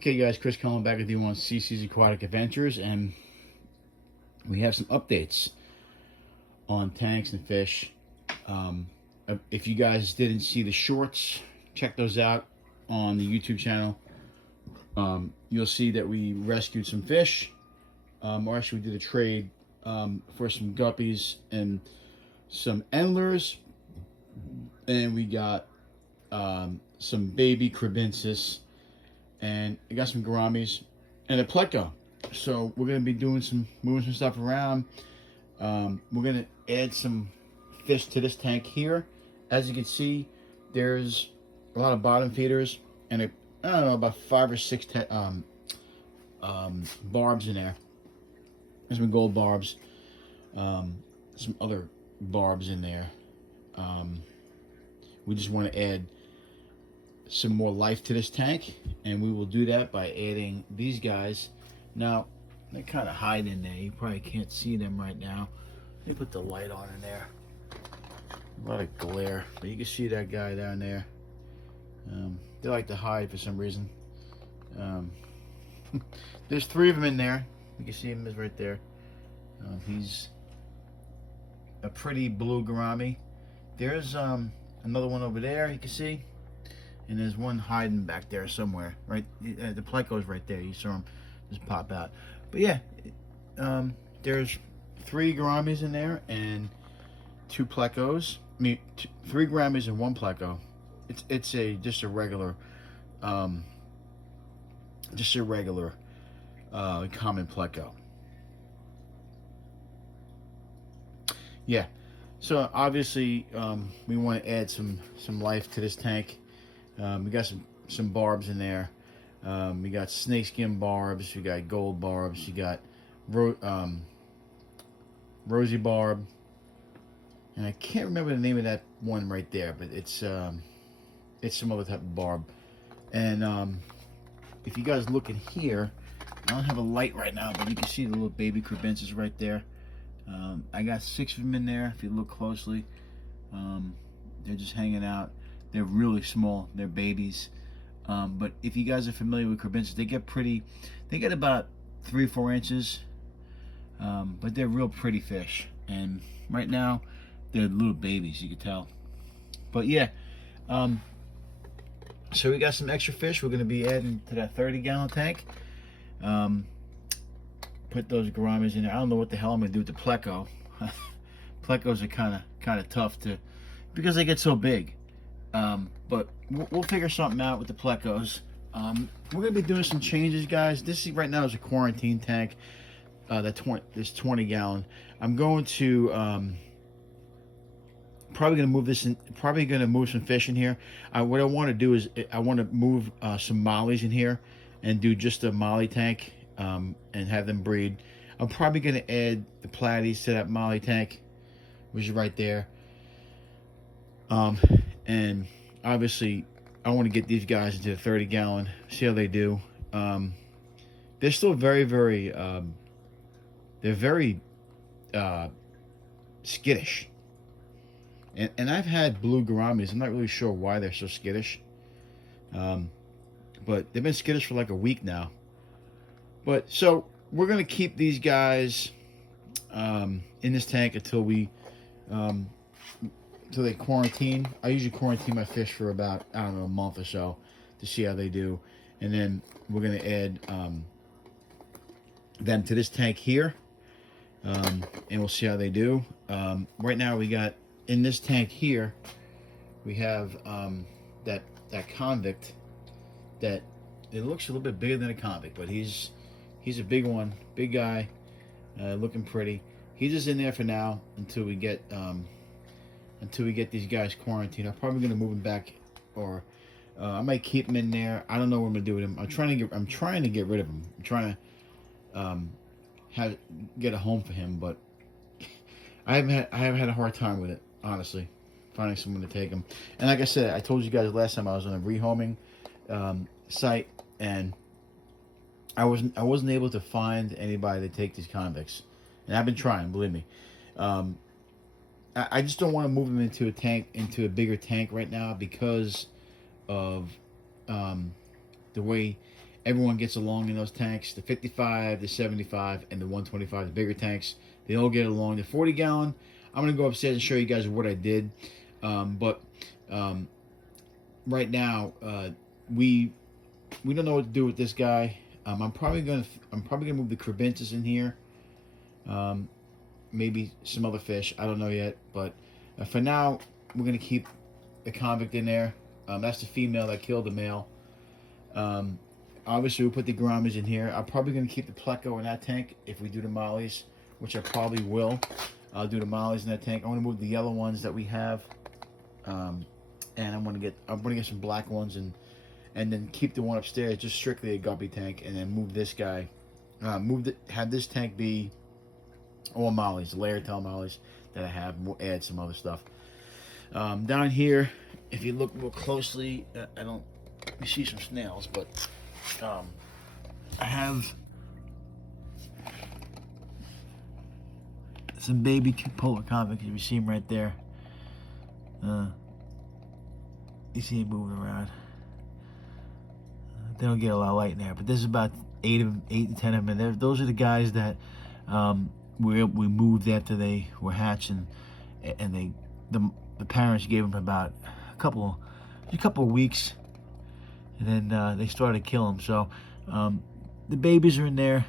Okay, guys, Chris Cullen back with you on CC's Aquatic Adventures, and we have some updates on tanks and fish. Um, if you guys didn't see the shorts, check those out on the YouTube channel. You'll see that we rescued some fish, or actually we did a trade for some guppies and some endlers, and we got some baby cribinsis, and I got some gouramis and a pleco. So we're gonna be moving some stuff around. We're gonna add some fish to this tank here. As you can see, there's a lot of bottom feeders and I don't know, about 5 or 6 barbs in there. There's some gold barbs, some other barbs in there. We just want to add some more life to this tank, and we will do that by adding these guys. Now they kind of hide in there, you probably can't see them right now. Let me put the light on in there. A lot of glare, but you can see that guy down there. They like to hide for some reason. There's 3 of them in there. You can see him is right there. He's a pretty blue gourami. There's another one over there you can see, and there's one hiding back there somewhere. Right, the pleco's right there. You saw him just pop out. But yeah, there's 3 gouramis in there and 2 plecos. I mean, 3 gouramis and 1 pleco. It's just a regular common pleco. Yeah. So obviously, we want to add some life to this tank. We got some barbs in there. We got snakeskin barbs. We got gold barbs. You got rosy barb, and I can't remember the name of that one right there, but it's some other type of barb. And if you guys look in here, I don't have a light right now, but you can see the little baby cribinsis right there. I got 6 of them in there. If you look closely, they're just hanging out. They're really small. They're babies. But if you guys are familiar with cribinsis, they get about 3 or 4 inches. But they're real pretty fish. And right now, they're little babies, you can tell. But yeah, so we got some extra fish we're going to be adding to that 30-gallon tank. Put those gouramis in there. I don't know what the hell I'm going to do with the pleco. Plecos are kind of tough because they get so big. But we'll figure something out with the plecos. We're going to be doing some changes, guys. This right now is a quarantine tank. This 20-gallon. I'm going to probably going to move this in. Probably going to move some fish in here. What I want to do is I want to move some mollies in here and do just a molly tank, and have them breed. I'm probably going to add the platies to that molly tank, which is right there. And obviously, I want to get these guys into the 30-gallon, see how they do. They're still very, very, they're very skittish. And I've had blue gouramis. I'm not really sure why they're so skittish. But they've been skittish for like a week now. But so we're gonna keep these guys in this tank until they quarantine. I usually quarantine my fish for about, I don't know, a month or so to see how they do, and then we're gonna add them to this tank here, and we'll see how they do. Right now we got in this tank here, we have that convict that it looks a little bit bigger than a convict, but he's a big one, big guy, looking pretty. He's just in there for now until we get these guys quarantined. I'm probably gonna move him back, or I might keep him in there. I don't know what I'm gonna do with him. I'm trying to get rid of him. I'm trying to get a home for him, but I have had a hard time with it, honestly, finding someone to take him. And like I said, I told you guys last time I was on a rehoming site, and I wasn't able to find anybody to take these convicts, and I've been trying, believe me. I just don't want to move them into a bigger tank right now because of the way everyone gets along in those tanks. The 55, the 75, and the 125, the bigger tanks, they all get along. The 40 gallon, I'm gonna go upstairs and show you guys what I did. But right now, we don't know what to do with this guy. I'm probably gonna move the Crebensis in here. Maybe some other fish. I don't know yet, but for now, we're gonna keep the convict in there. That's the female that killed the male. Obviously, we put the gouramis in here. I'm probably gonna keep the pleco in that tank if we do the mollies, which I probably will. I'll do the mollies in that tank. I'm gonna move the yellow ones that we have, and I'm gonna get some black ones and then keep the one upstairs just strictly a guppy tank, and then move this guy. Have this tank be all mollies, layered tail mollies that I have. We'll add some other stuff. Down here, if you look more closely, you see some snails, but I have some baby polar convicts. You see them right there. You see them moving around. They don't get a lot of light in there, but there's about 8 to 10 of them. And those are the guys that we moved after they were hatching, and the parents gave them about a couple of weeks, and then they started killing them. So the babies are in there.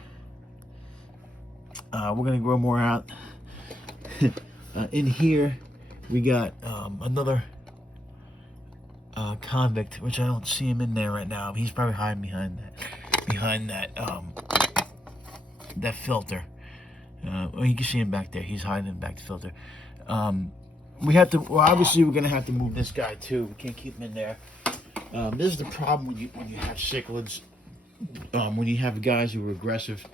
We're gonna grow more out. In here, we got another convict, which I don't see him in there right now. He's probably hiding behind that filter. Well, you can see him back there. He's hiding back the filter. Obviously we're gonna have to move this guy too. We can't keep him in there. This is the problem when you have cichlids. When you have guys who are aggressive,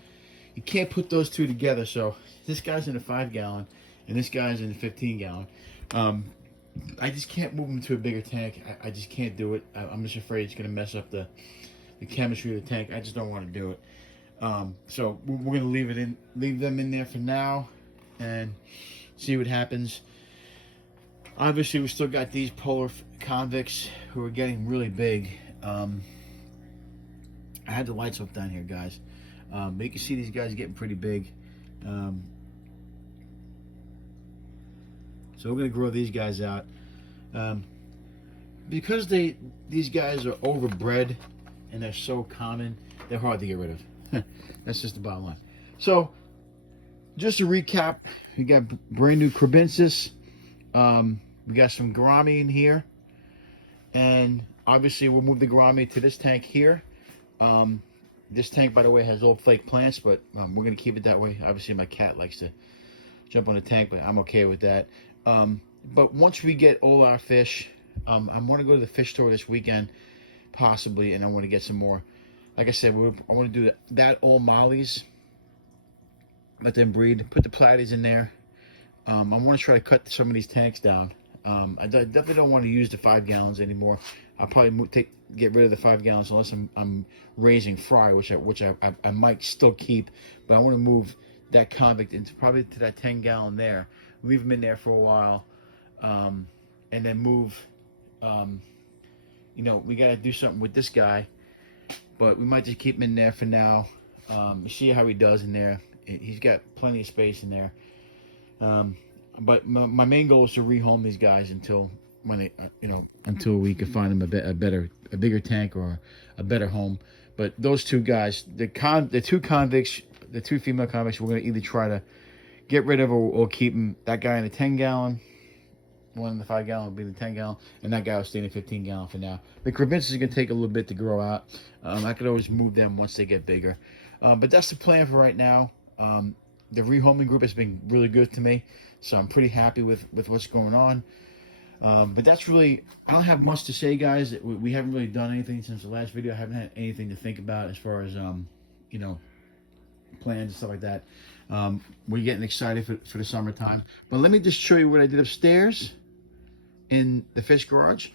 you can't put those two together. So this guy's in a 5 gallon, and this guy's in a 15 gallon. I just can't move them to a bigger tank. I just can't do it. I'm just afraid it's gonna mess up the chemistry of the tank. I just don't want to do it. So we're gonna leave them in there for now, and see what happens. Obviously, we still got these polar convicts who are getting really big. I had the lights off down here, guys, but you can see these guys getting pretty big. So we're gonna grow these guys out. Because these guys are overbred and they're so common, they're hard to get rid of. That's just the bottom line. So just to recap, we got brand new Crebensis. We got some gourami in here, and obviously we'll move the gourami to this tank here. This tank, by the way, has old flake plants, but we're gonna keep it that way. Obviously my cat likes to jump on the tank, but I'm okay with that. But once we get all our fish, I want to go to the fish store this weekend, possibly, and I want to get some more. Like I said, I want to do that all mollies, let them breed, put the platies in there. I want to try to cut some of these tanks down. I definitely don't want to use the 5 gallons anymore. I'll probably get rid of the 5 gallons unless I'm raising fry, which I might still keep, but I want to move that convict into probably to that 10 gallon there, leave them in there for a while, and then move. We got to do something with this guy, but we might just keep him in there for now. You see how he does in there. He's got plenty of space in there. But my main goal is to rehome these guys until until we can find them a bigger tank or a better home. But those two guys, the two convicts, the two female convicts, we're gonna either try to get rid of or keep them. That guy in the 10 gallon, one in the 5 gallon will be the 10 gallon, and that guy will stay in the 15 gallon for now. The Crebensis is gonna take a little bit to grow out. I could always move them once they get bigger. But that's the plan for right now. The rehoming group has been really good to me, so I'm pretty happy with what's going on. But that's really, I don't have much to say, guys. We haven't really done anything since the last video. I haven't had anything to think about as far as plans and stuff like that. We're getting excited for the summertime. But let me just show you what I did upstairs in the fish garage.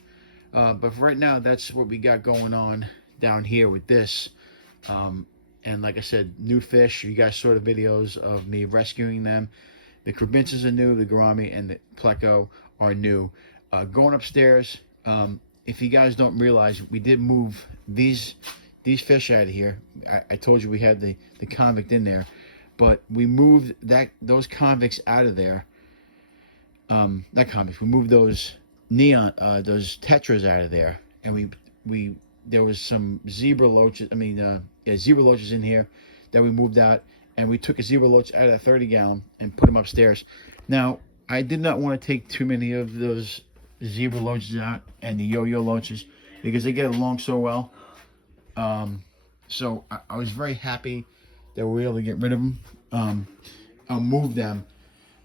But for right now, that's what we got going on down here with this. And like I said, new fish. You guys saw the videos of me rescuing them. The Crebensis are new, the gourami and the pleco are new. Going upstairs, if you guys don't realize, we did move these these fish out of here. I told you we had the convict in there, but we moved those convicts out of there. Not convicts. We moved those those tetras out of there, and we there was some zebra loaches. I mean, yeah, zebra loaches in here that we moved out, and we took a zebra loach out of that 30 gallon and put them upstairs. Now, I did not want to take too many of those zebra loaches out and the yo-yo loaches because they get along so well. So I was very happy that we were able to get rid of them. I'll move them.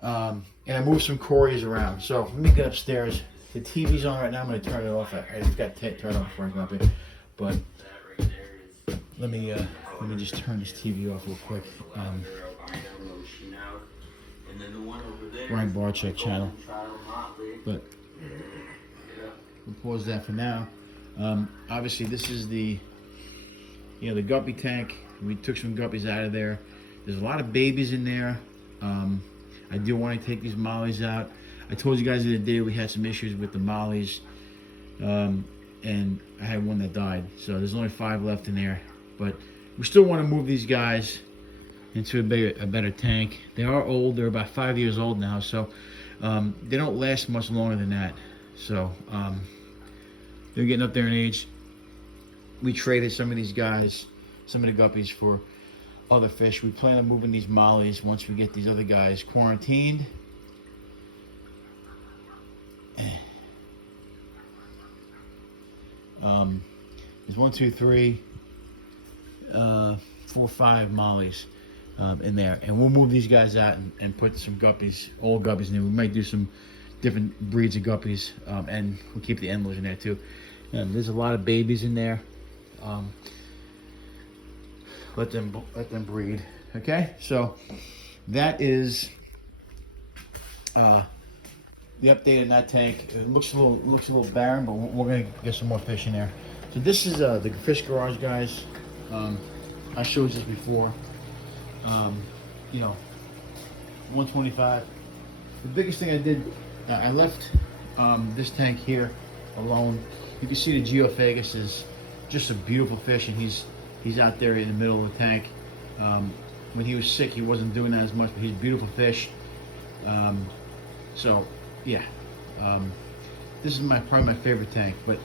And I moved some cories around. So let me get upstairs. The TV's on right now. I'm going to turn it off. I just got to turn it off before I go up here. But let me just turn this TV off real quick. Ryan Barczyk channel. But we'll pause that for now. Obviously, this is the the guppy tank. We took some guppies out of there. There's a lot of babies in there. I do want to take these mollies out. I told you guys the other day we had some issues with the mollies, and I had one that died. So there's only 5 left in there. But we still want to move these guys into a better tank. They are old. They're about 5 years old now, so they don't last much longer than that. So they're getting up there in age. We traded some of these guys, some of the guppies, for other fish. We plan on moving these mollies once we get these other guys quarantined. There's 1, 2, 3, 4, 5 mollies in there, and we'll move these guys out and put some guppies, old guppies in there. We might do some different breeds of guppies, and we'll keep the endlers in there too. And there's a lot of babies in there. Let them breed. Okay, so that is the update in that tank. It looks a little barren, but we're gonna get some more fish in there. So this is the fish garage, guys. I showed you this before. 125. The biggest thing I did, I left this tank here alone. You can see the Geophagus is just a beautiful fish, and he's out there in the middle of the tank. When he was sick, he wasn't doing that as much, but he's a beautiful fish. So yeah, this is probably my favorite tank. But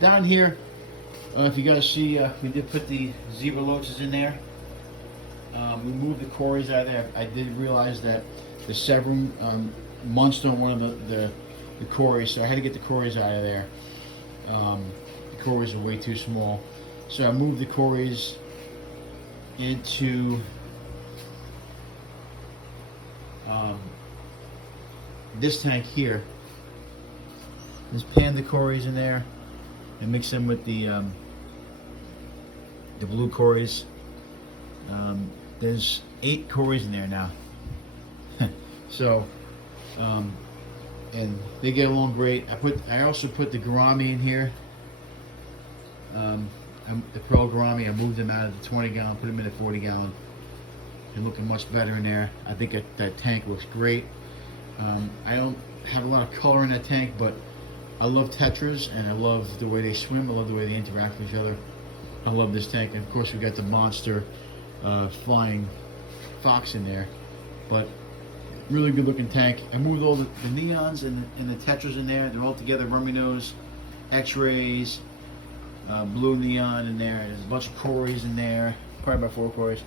down here, if you guys see, we did put the zebra loaches in there. We moved the cories out of there. I did realize that the Severum munched on one of the cories, so I had to get the cories out of there. The cories are way too small, so I moved the cories into this tank here. Just pan the cories in there and mix them with the blue cories. There's 8 cories in there now. So, and they get along great. I also put the gourami in here. The pearl gourami, I moved them out of the 20 gallon, put them in the 40 gallon. They're looking much better in there. I think that tank looks great. I don't have a lot of color in that tank, but I love tetras, and I love the way they swim. I love the way they interact with each other. I love this tank. And of course, we got the monster flying fox in there, but really good looking tank. I moved all the neons and the tetras in there. They're all together, rummy nose, x-rays, blue neon in there. There's a bunch of cories in there, probably about 4 cories.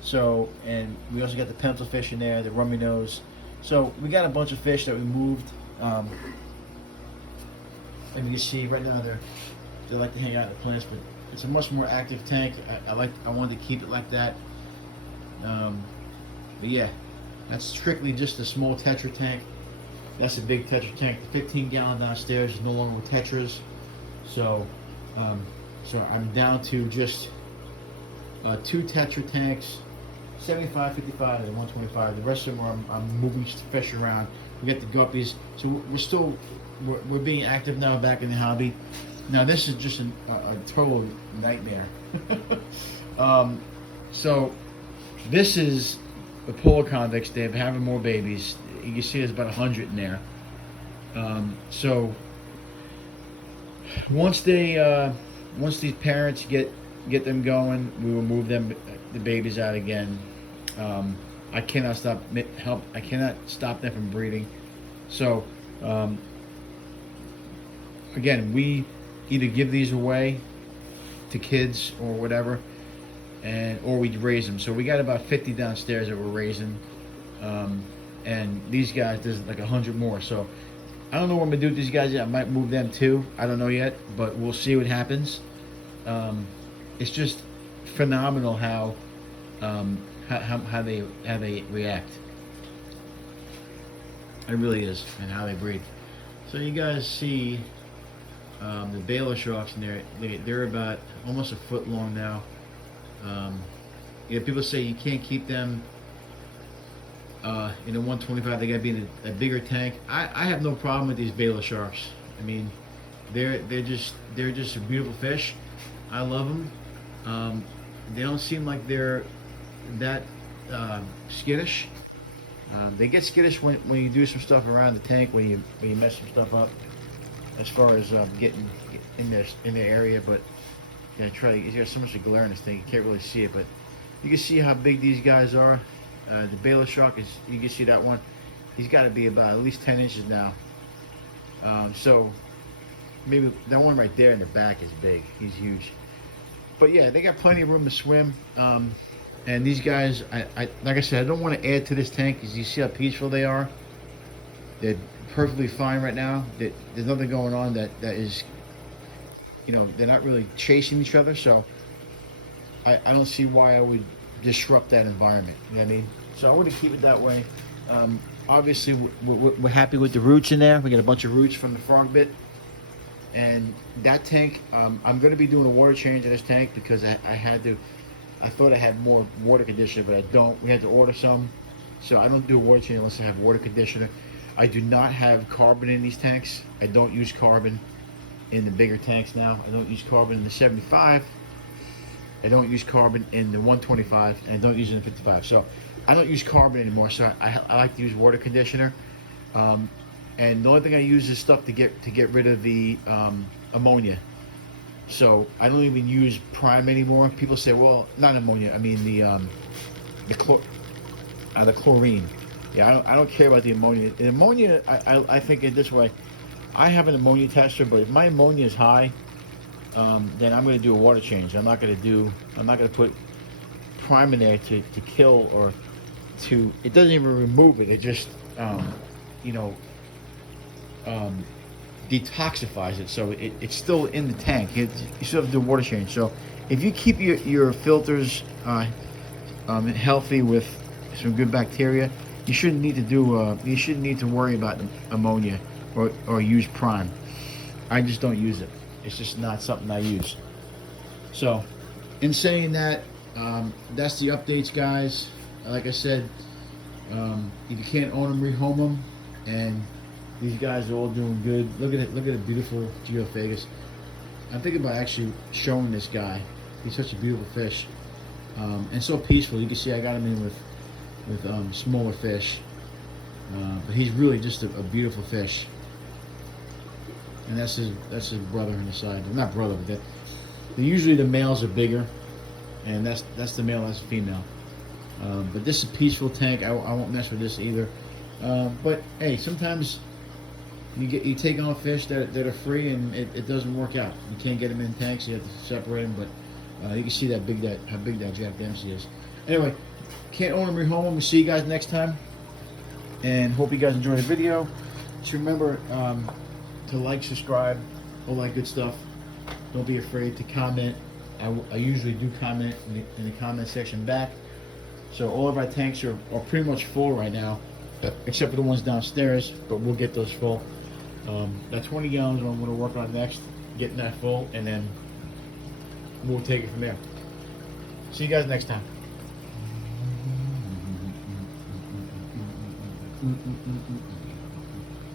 So, and we also got the pencil fish in there, the rummy nose. So we got a bunch of fish that we moved. And you can see right now they like to hang out in the plants, but it's a much more active tank. I wanted to keep it like that. But yeah, that's strictly just a small tetra tank. That's a big tetra tank. The 15 gallon downstairs is no longer with tetras. So, so I'm down to just 2 tetra tanks, 75, 55, and 125. The rest of them I'm moving fish around. We got the guppies. So we're being active now back in the hobby. Now this is just a total nightmare. So this is the polar convicts. They're having more babies. You can see there's about 100 in there. So once these parents get get them going, we will move the babies out again. I cannot stop I cannot stop them from breeding. So again, we either give these away to kids or whatever, or we raise them. So we got about 50 downstairs that we're raising, and these guys, there's like 100 more. So I don't know what I'm gonna do with these guys yet. I might move them too. I don't know yet, but we'll see what happens. It's just phenomenal how they react. It really is, and how they breathe. So you guys see the Baylor sharks in there. They're about almost a foot long now. People say you can't keep them in a 125. They got to be in a bigger tank. I have no problem with these Baylor sharks. I mean, they're just a beautiful fish. I love them. They don't seem like they're that skittish. They get skittish when you do some stuff around the tank, when you mess some stuff up, as far as getting in their area. But yeah, you got so much glare in this thing, you can't really see it. But you can see how big these guys are. The Baylor shark is, you can see that one. He's got to be about at least 10 inches now. So maybe that one right there in the back is big. He's huge. But yeah, they got plenty of room to swim. And these guys, like I said, I don't want to add to this tank because you see how peaceful they are. They're perfectly fine right now. There's nothing going on that is, they're not really chasing each other. So I don't see why I would disrupt that environment. You know what I mean? So I want to keep it that way. Obviously, we're happy with the roots in there. We got a bunch of roots from the frog bit. And that tank, I'm going to be doing a water change in this tank because I thought I had more water conditioner, but I don't. We had to order some. So I don't do a water change unless I have water conditioner. I do not have carbon in these tanks. I don't use carbon in the bigger tanks now. I don't use carbon in the 75. I don't use carbon in the 125, and I don't use it in the 55. So I don't use carbon anymore. So I like to use water conditioner. And the only thing I use is stuff to get rid of the ammonia. So I don't even use prime anymore. People say, well, not ammonia. I mean the chlorine. Yeah, I don't care about the ammonia. The ammonia, I think it this way. I have an ammonia tester, but if my ammonia is high, then I'm going to do a water change. I'm not going to put prime in there to kill or to. It doesn't even remove it. It just detoxifies it, so it's still in the tank. You still have to do a water change. So if you keep your filters healthy with some good bacteria, you shouldn't need to worry about ammonia or use prime. I just don't use it. It's just not something I use. So in saying that, that's the updates, guys. Like I said, if you can't own them, rehome them. And these guys are all doing good. Look at it. Look at a beautiful Geophagus. I'm thinking about actually showing this guy. He's such a beautiful fish, and so peaceful. You can see I got him in with smaller fish, but he's really just a beautiful fish. And that's his brother on the side. Well, not brother, but usually the males are bigger, and that's the male. That's the female. But this is a peaceful tank. I won't mess with this either. But hey, sometimes you take on fish that are free, and it doesn't work out. You can't get them in tanks. You have to separate them. But you can see how big that Jack Dempsey is. Anyway, can't own them, rehome them. We'll see you guys next time, and hope you guys enjoyed the video. Just remember to like, subscribe, all that good stuff. Don't be afraid to comment. I usually do comment in the comment section back. So all of our tanks are pretty much full right now, except for the ones downstairs, but we'll get those full. That 20 gallons I'm going to work on next, getting that full, and then we'll take it from there. See you guys next time.